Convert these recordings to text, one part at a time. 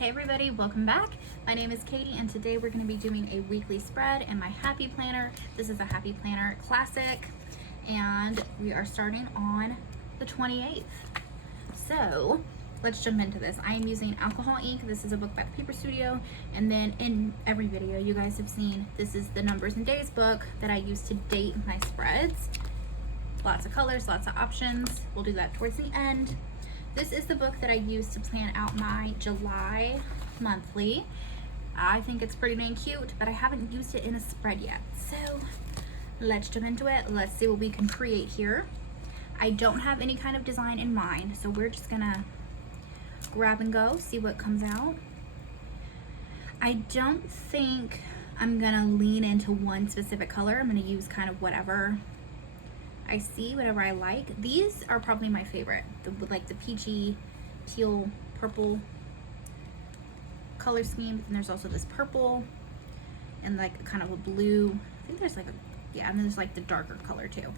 Hey everybody, welcome back. My name is Katie and today we're going to be doing a weekly spread in my Happy Planner. This is a Happy Planner Classic and we are starting on the 28th. So let's jump into this. I am using alcohol ink. This is a book by the Paper Studio, and then in every video you guys have seen, this is the numbers and days book that I use to date my spreads. Lots of colors, lots of options. We'll do that towards the end. This is the book that I use to plan out my July monthly. I think it's pretty dang cute, but I haven't used it in a spread yet. So let's jump into it. Let's see what we can create here. I don't have any kind of design in mind, so we're just gonna grab and go, see what comes out. I don't think I'm gonna lean into one specific color. I'm gonna use kind of whatever I see, whatever I like. These are probably my favorite, like the peachy, teal, purple color scheme. And there's also this purple and like kind of a blue. I think there's like a, yeah, and then there's like the darker color too.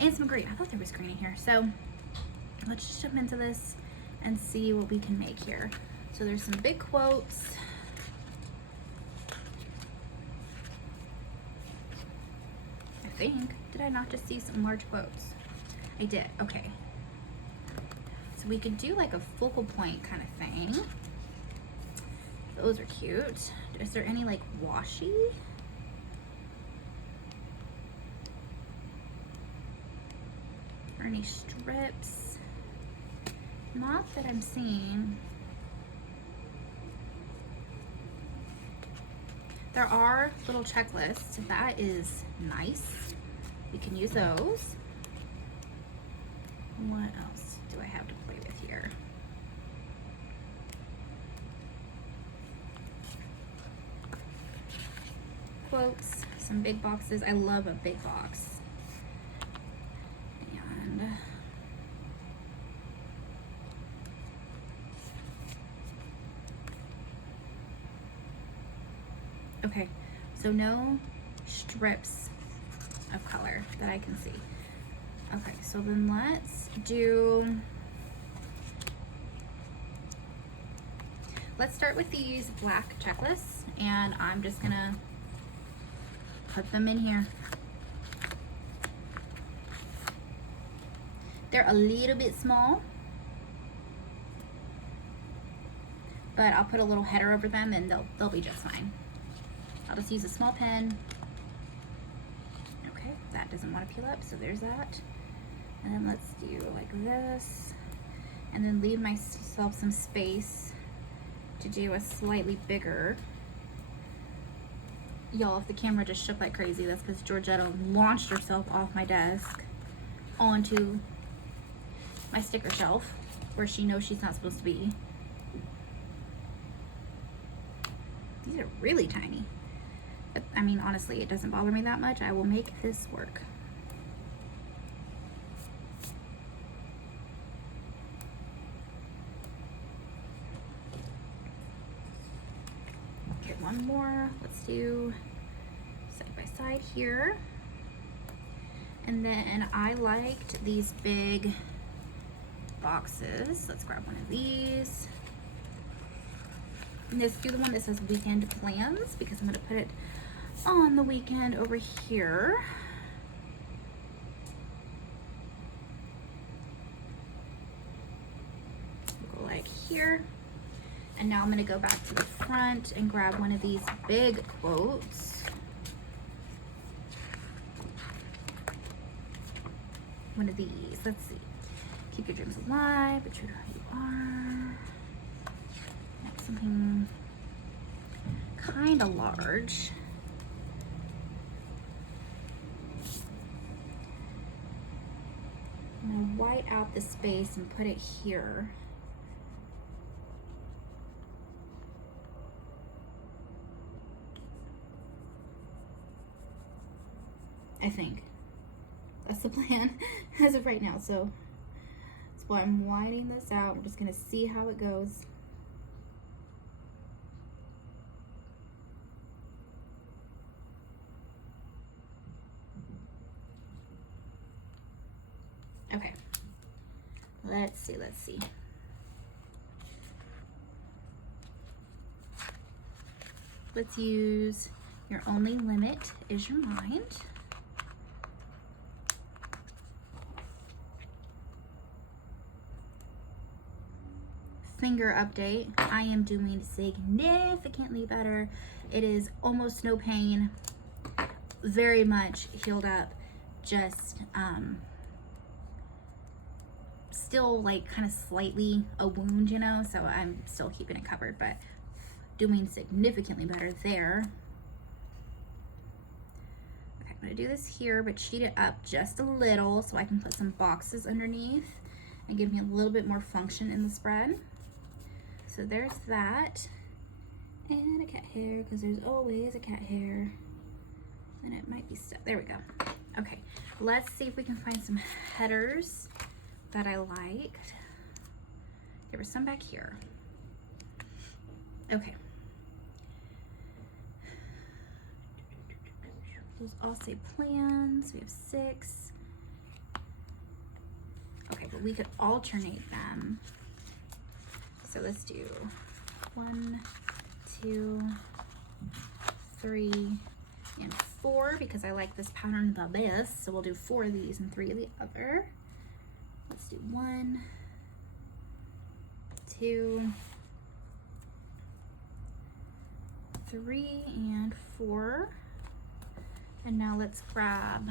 And some green. I thought there was green in here. So let's just jump into this and see what we can make here. So there's some big quotes. I think. Did I not just see some large quotes? I did. Okay. So we could do like a focal point kind of thing. Those are cute. Is there any like washi? Or any strips? Not that I'm seeing. There are little checklists. That is nice. We can use those. What else do I have to play with here? Quotes, some big boxes. I love a big box. And okay, so no strips of color that I can see. Okay, so then let's start with these black checklists, and I'm just gonna put them in here. They're a little bit small, but I'll put a little header over them and they'll be just fine. I'll just use a small pen. Okay, that doesn't want to peel up, so there's that. And then let's do like this, and then leave myself some space to do a slightly bigger. Y'all, if the camera just shook like crazy, that's because Georgetta launched herself off my desk onto my sticker shelf where she knows she's not supposed to be. These are really tiny. But I mean, honestly, it doesn't bother me that much. I will make this work. Get one more. Let's do side by side here. And then I liked these big boxes. Let's grab one of these. And let's do the one that says weekend plans, because I'm going to put it on the weekend over here. We'll go like here. And now I'm going to go back to the front and grab one of these big quotes. One of these. Let's see. Keep your dreams alive, but true to who you are. That's something kind of large. I'm going to white out the space and put it here. I think that's the plan as of right now. So that's why I'm whiting this out. I'm just going to see how it goes. Okay, let's see. Let's use Your Only Limit Is Your Mind. Finger update. I am doing significantly better. It is almost no pain, very much healed up, just still like kind of slightly a wound, you know, so I'm still keeping it covered, but doing significantly better there. Okay, I'm gonna do this here, but sheet it up just a little so I can put some boxes underneath and give me a little bit more function in the spread. So there's that, and a cat hair, because there's always a cat hair, and it might be stuck. There we go. Okay, let's see if we can find some headers that I liked. There was some back here. Okay. Those all say plans. We have 6. Okay, but we could alternate them. So let's do 1, 2, 3, and 4 because I like this pattern the best. So we'll do 4 of these and 3 of the other. Let's do 1, 2, 3, and 4. And now let's grab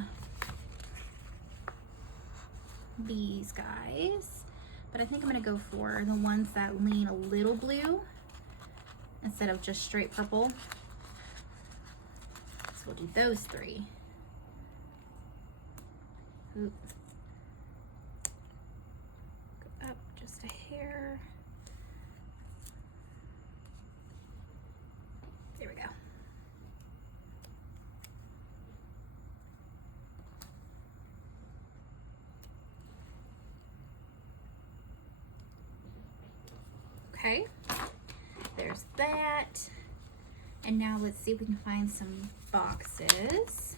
these guys. But I think I'm gonna go for the ones that lean a little blue instead of just straight purple. So we'll do those 3. Oop. Go up just a hair. There we go. Okay, there's that. And now let's see if we can find some boxes.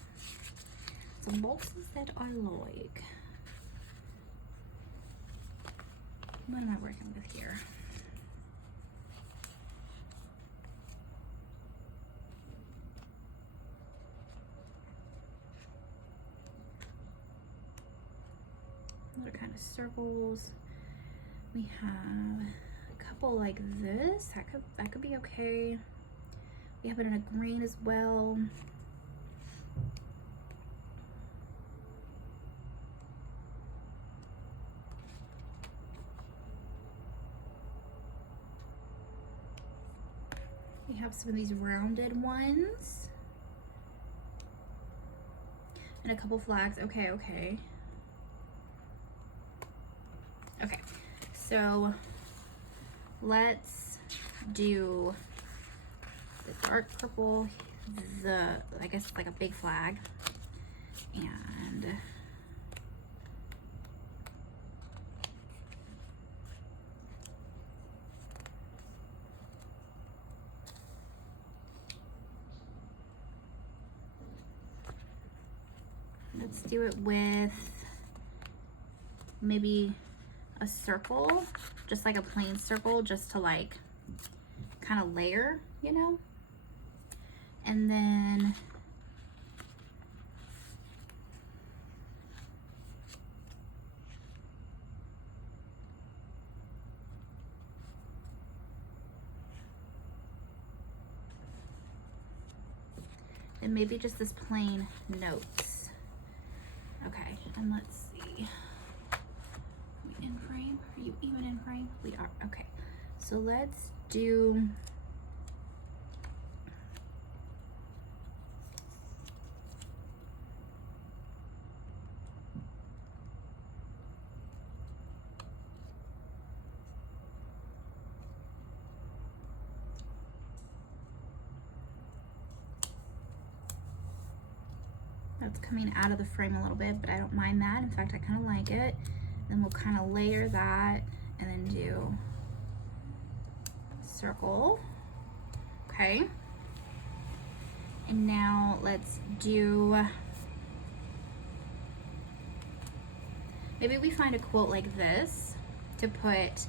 Some boxes that I like. What am I working with here? What kind of circles? We have like this. That could be okay. We have it in a green as well. We have some of these rounded ones and a couple flags. Okay, okay. Okay, so let's do the dark purple, I guess like a big flag, and let's do it with maybe a circle, just like a plain circle, just to like kind of layer, you know? And then maybe just this plain notes. Okay, and let's see. Are we in frame? Are you even in frame? We are. Okay, so let's do that's coming out of the frame a little bit, but I don't mind that. In fact, I kind of like it. Then we'll kind of layer that and then do circle. Okay. And now let's do, maybe we find a quote like this to put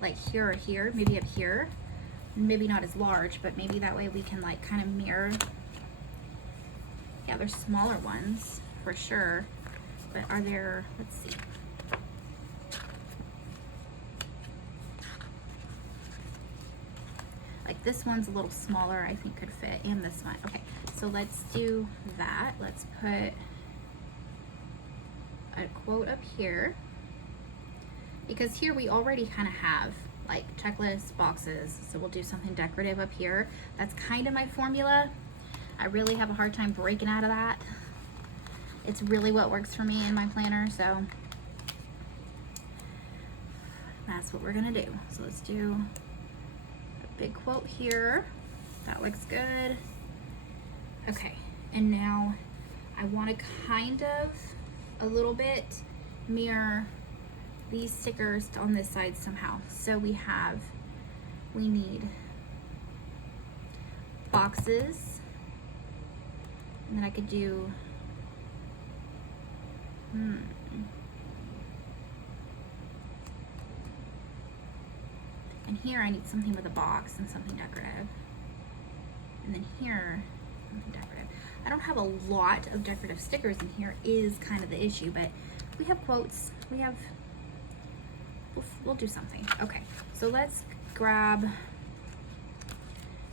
like here or here, maybe up here. maybe not as large, but maybe that way we can like kind of mirror. Yeah, there's smaller ones for sure, but are there, let's see. Like this one's a little smaller, I think could fit, and this one. Okay, so let's do that. Let's put a quote up here, because here we already kind of have like checklists, boxes, so we'll do something decorative up here. That's kind of my formula. I really have a hard time breaking out of that. It's really what works for me in my planner, so that's what we're gonna do. So let's do a big quote here. That looks good. Okay, and now I want to kind of a little bit mirror these stickers on this side somehow. So we need boxes, and then I could do and here I need something with a box and something decorative, and then here something decorative. I don't have a lot of decorative stickers in here is kind of the issue, but we have quotes, we'll do something. Okay, so let's grab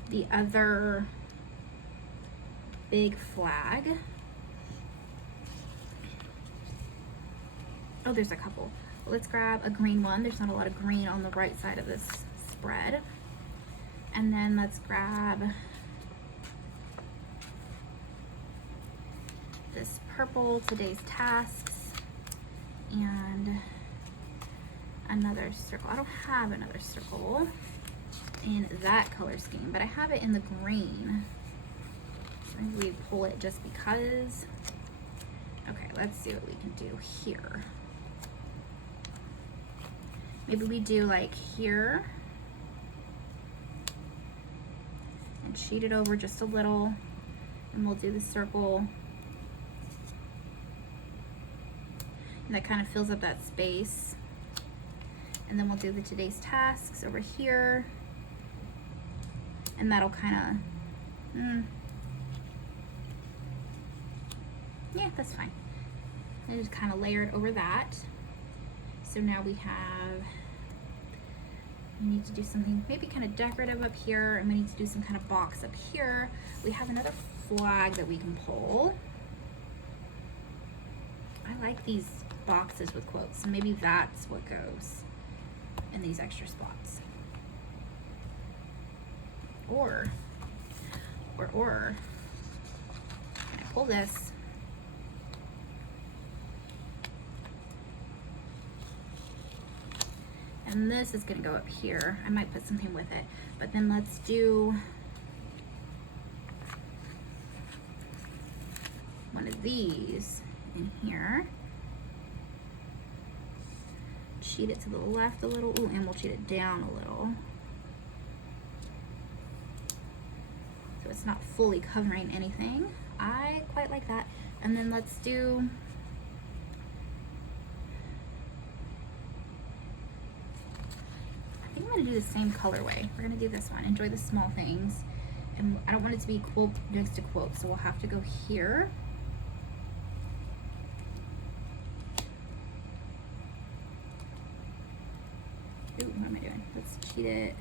the other big flag. Oh, there's a couple. Let's grab a green one. There's not a lot of green on the right side of this spread. And then let's grab this purple, today's tasks, and another circle. I don't have another circle in that color scheme, but I have it in the green. So maybe we pull it just because. Okay, let's see what we can do here. Maybe we do like here and sheet it over just a little, and we'll do the circle. And that kind of fills up that space. And then we'll do the today's tasks over here. And that'll kind of, yeah, that's fine. I just kind of layer it over that. So now we need to do something maybe kind of decorative up here, and we need to do some kind of box up here. We have another flag that we can pull. I like these boxes with quotes, so maybe that's what goes in these extra spots. Or can I pull this? And this is gonna go up here. I might put something with it, but then let's do one of these in here. Cheat it to the left a little. Ooh, and we'll cheat it down a little, so it's not fully covering anything. I quite like that. And then let's do, I think I'm gonna do the same colorway. We're gonna do this one, enjoy the small things. And I don't want it to be quote next to quote, so we'll have to go here. Ooh, what am I doing? Let's cheat it.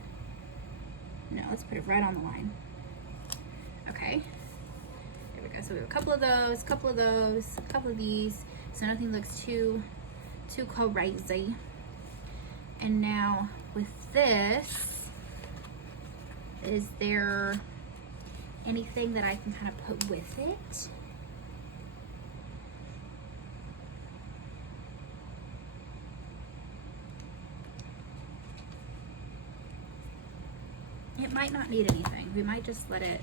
No, let's put it right on the line. Okay, there we go. So we have a couple of those, a couple of those, a couple of these, so nothing looks too crazy. And now with this, is there anything that I can kind of put with it? It might not need anything. We might just let it,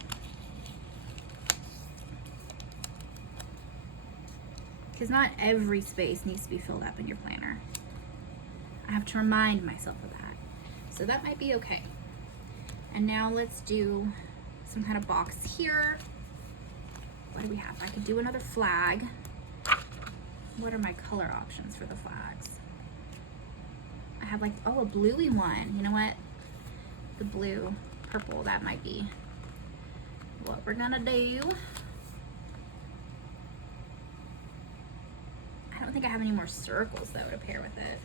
because not every space needs to be filled up in your planner. I have to remind myself of that. So that might be okay. And now let's do some kind of box here. What do we have? I could do another flag. What are my color options for the flags? I have like, oh, a bluey one. You know what? The blue. purple. That might be what we're gonna do. I don't think I have any more circles though to pair with it.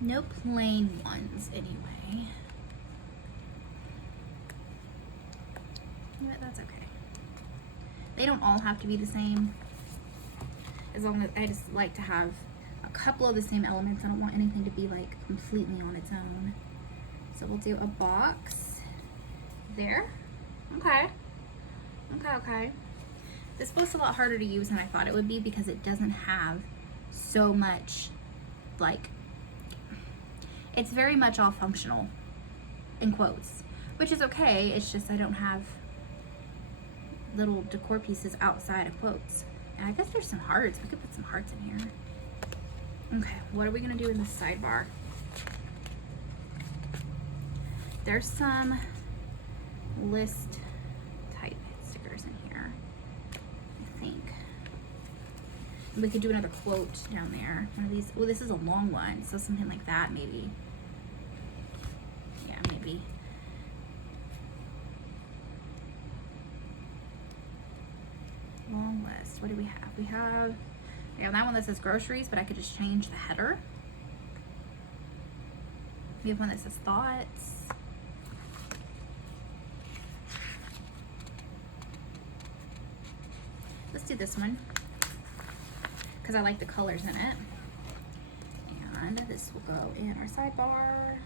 No plain ones anyway. But that's okay. They don't all have to be the same. As long as I just like to have a couple of the same elements. I don't want anything to be like completely on its own. So we'll do a box there. Okay. Okay. This book's a lot harder to use than I thought it would be because it doesn't have so much, like, it's very much all functional, in quotes, which is okay. It's just I don't have little decor pieces outside of quotes. And I guess there's some hearts. We could put some hearts in here. Okay, what are we gonna do in the sidebar? There's some list type stickers in here, I think. We could do another quote down there. One of these. Oh, this is a long one, so something like that maybe. Yeah, maybe. Long list. What do we have? We have that one that says groceries, but I could just change the header. We have one that says thoughts. Let's do this one because I like the colors in it. And this will go in our sidebar.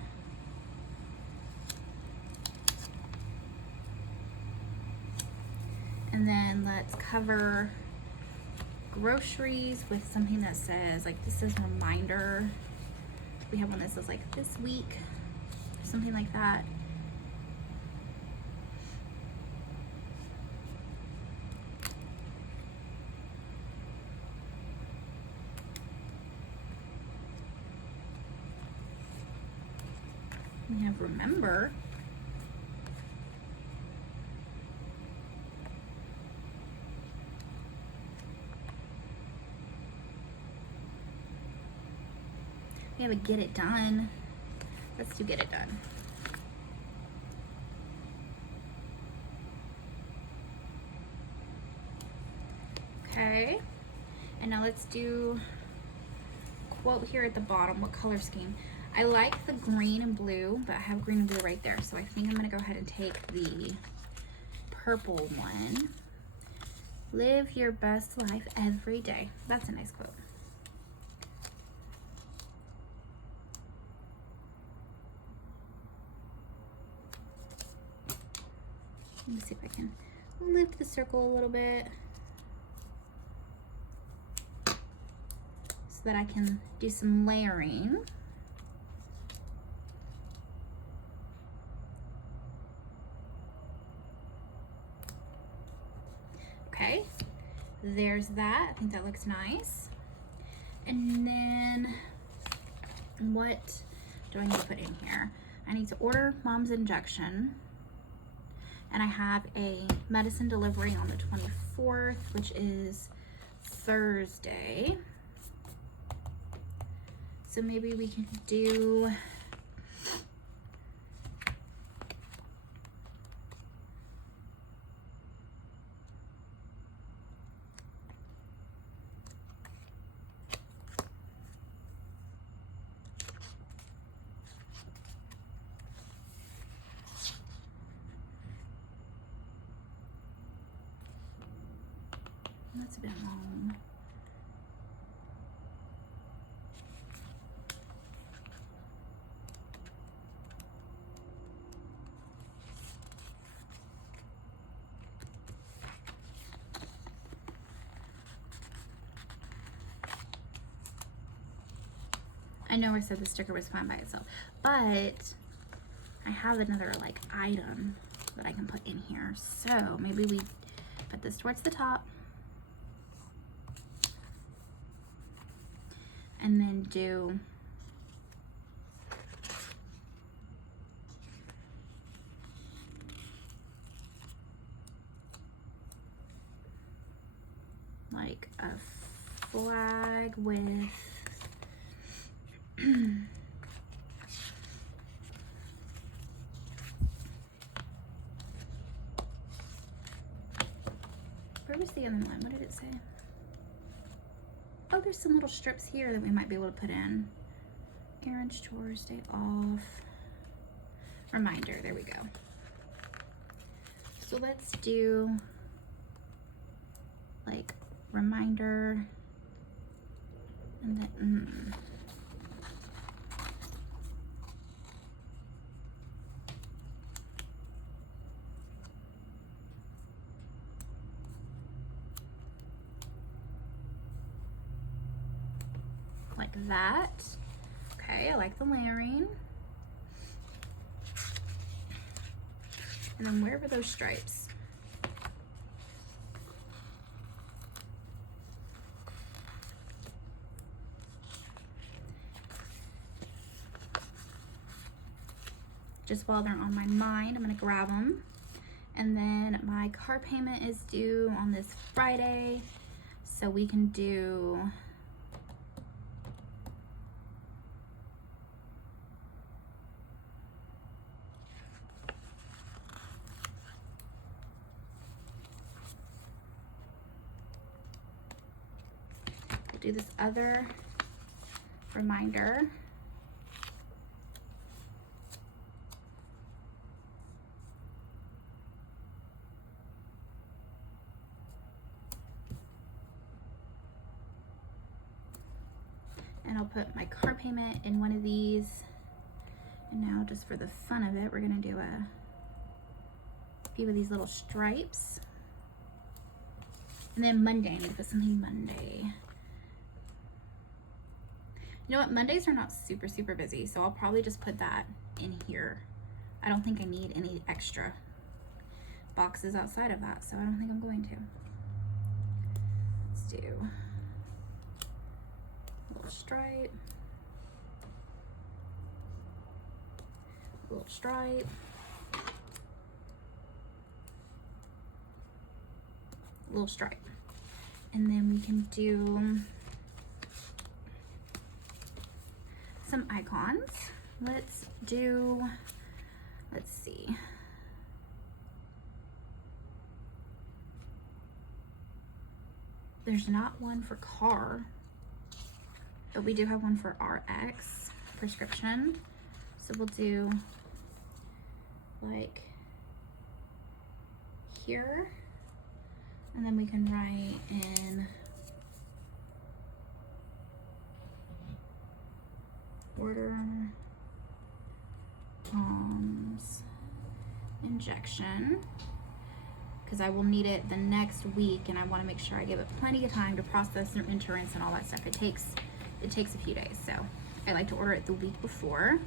And then let's cover groceries with something that says, like, this is a reminder. We have one that says, like, this week, something like that. We have remember. We have a get it done. Let's do get it done. Okay. And now let's do quote here at the bottom. What color scheme? I like the green and blue, but I have green and blue right there. So I think I'm gonna go ahead and take the purple one. Live your best life every day. That's a nice quote. Let me see if I can lift the circle a little bit so that I can do some layering. Okay, there's that. I think that looks nice. And then what do I need to put in here? I need to order mom's injection. And I have a medicine delivery on the 24th, which is Thursday. So maybe we can do that's a bit long. I know I said the sticker was fine by itself, but I have another like item that I can put in here. So maybe we put this towards the top and then do like a flag with where was the other one? What did it say? Oh, there's some little strips here that we might be able to put in. Errands, chores, day off. Reminder, there we go. So let's do like reminder and then like that. Okay, I like the layering. And then where were those stripes? Just while they're on my mind, I'm gonna grab them. And then my car payment is due on this Friday, so we can do this other reminder. And I'll put my car payment in one of these. And now, just for the fun of it, we're gonna do a few of these little stripes. And then Monday, I need to put something Monday. You know what, Mondays are not super busy, so I'll probably just put that in here. I don't think I need any extra boxes outside of that, so I don't think I'm going to. Let's do a little stripe, a little stripe, a little stripe, and then we can do some icons. Let's see. There's not one for car, but we do have one for RX prescription. So we'll do like here, and then we can write in order injection, because I will need it the next week, and I want to make sure I give it plenty of time to process their insurance and all that stuff. It takes a few days, so I like to order it the week before.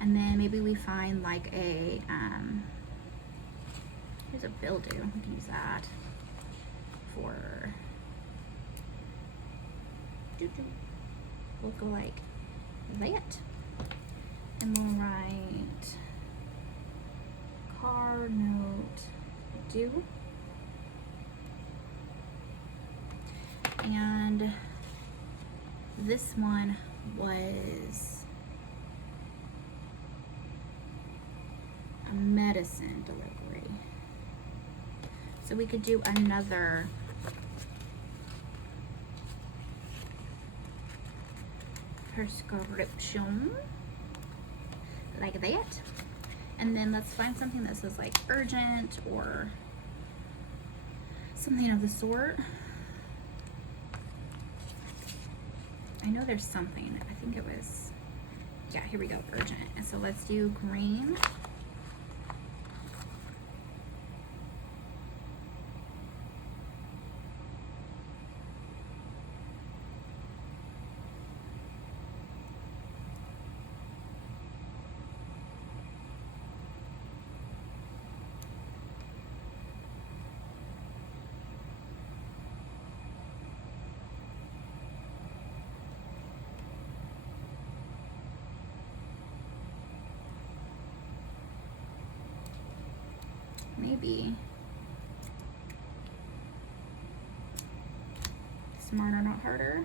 And then maybe we find like a here's a bill due. We can use that for we'll go like that, and we'll write car note due. And this one was a medicine delivery, so we could do another prescription like that. And then let's find something that says like urgent or something of the sort. I know there's something, I think it was, yeah, here we go, urgent. And so let's do green. Maybe Smarter, not harder.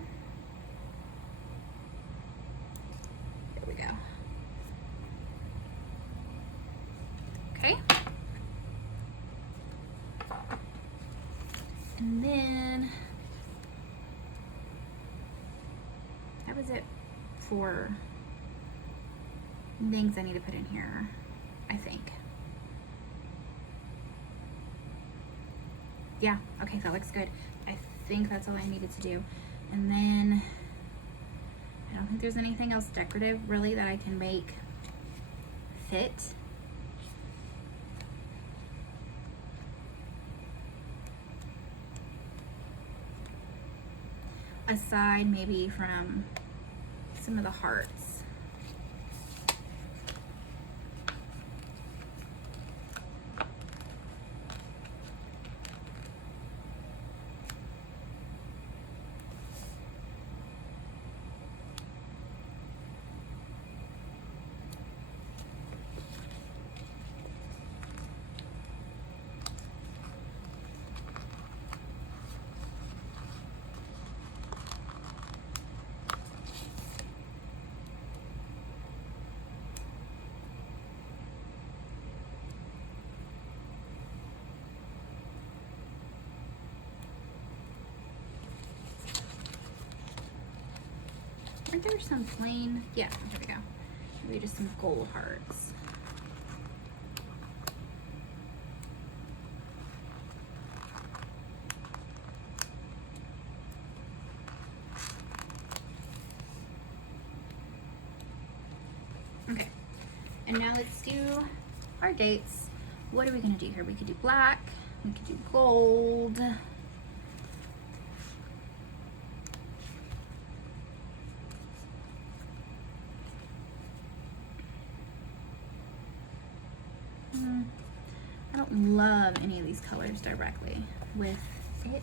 There we go. Okay. And then that was it for things I need to put in here, I think. Yeah, okay, that looks good. I think that's all I needed to do. And then I don't think there's anything else decorative really that I can make fit. Aside maybe from some of the hearts. Aren't there some plain? Yeah, there we go. Maybe just some gold hearts. Okay, and now let's do our dates. What are we gonna do here? We could do black, we could do gold. I don't love any of these colors directly with it.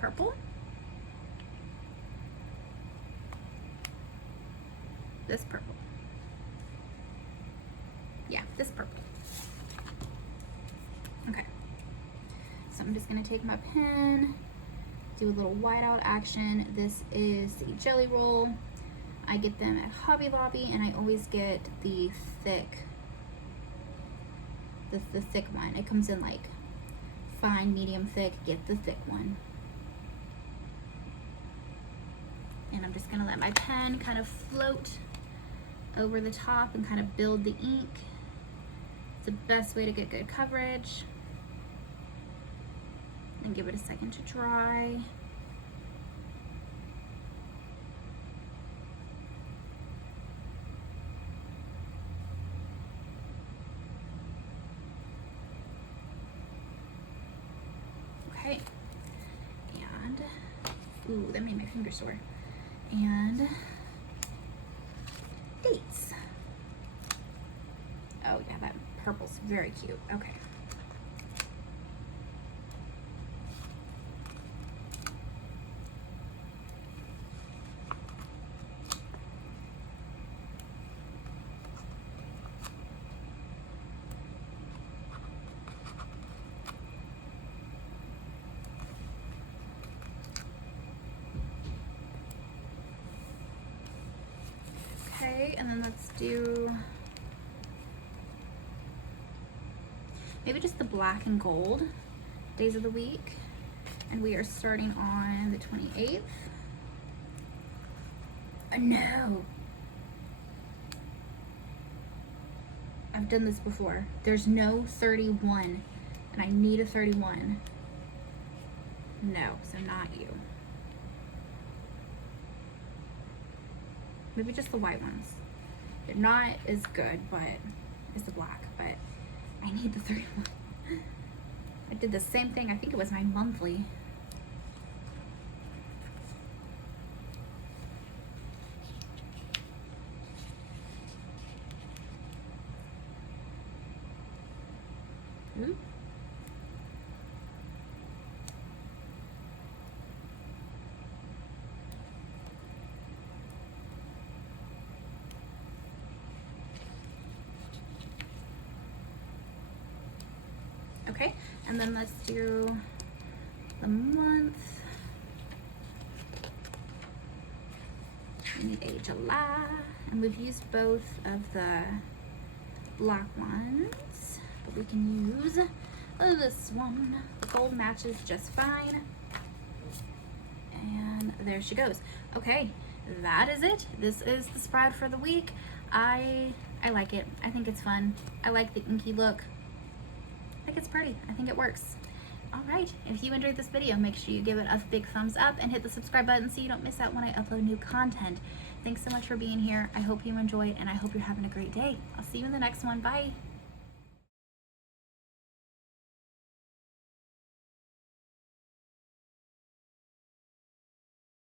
Purple. This purple. Yeah, this purple. Okay. So I'm just gonna take my pen, do a little whiteout action. This is the jelly roll. I get them at Hobby Lobby, and I always get the thick, the thick one. It comes in like fine, medium, thick. Get the thick one. And I'm just gonna let my pen kind of float over the top and kind of build the ink. It's the best way to get good coverage. And give it a second to dry. Okay. And, ooh, that made my finger sore. And dates. Oh yeah, that purple's very cute. Okay. Okay, and then let's do maybe just the black and gold days of the week. And we are starting on the 28th. No. I've done this before. There's no 31, and I need a 31. No, so not you. Maybe just the white ones. They're not as good, but it's the black, but I need the 31. I did the same thing. I think it was my monthly. Ooh. Okay, and then let's do the month. We need a July, and we've used both of the black ones, but we can use this one. The gold matches just fine. And there she goes. Okay, that is it. This is the spread for the week. I like it. I think it's fun. I like the inky look. I think it's pretty. I think it works. All right, if you enjoyed this video, make sure you give it a big thumbs up and hit the subscribe button so you don't miss out when I upload new content. Thanks so much for being here. I hope you enjoyed, and I hope you're having a great day. I'll see you in the next one. Bye.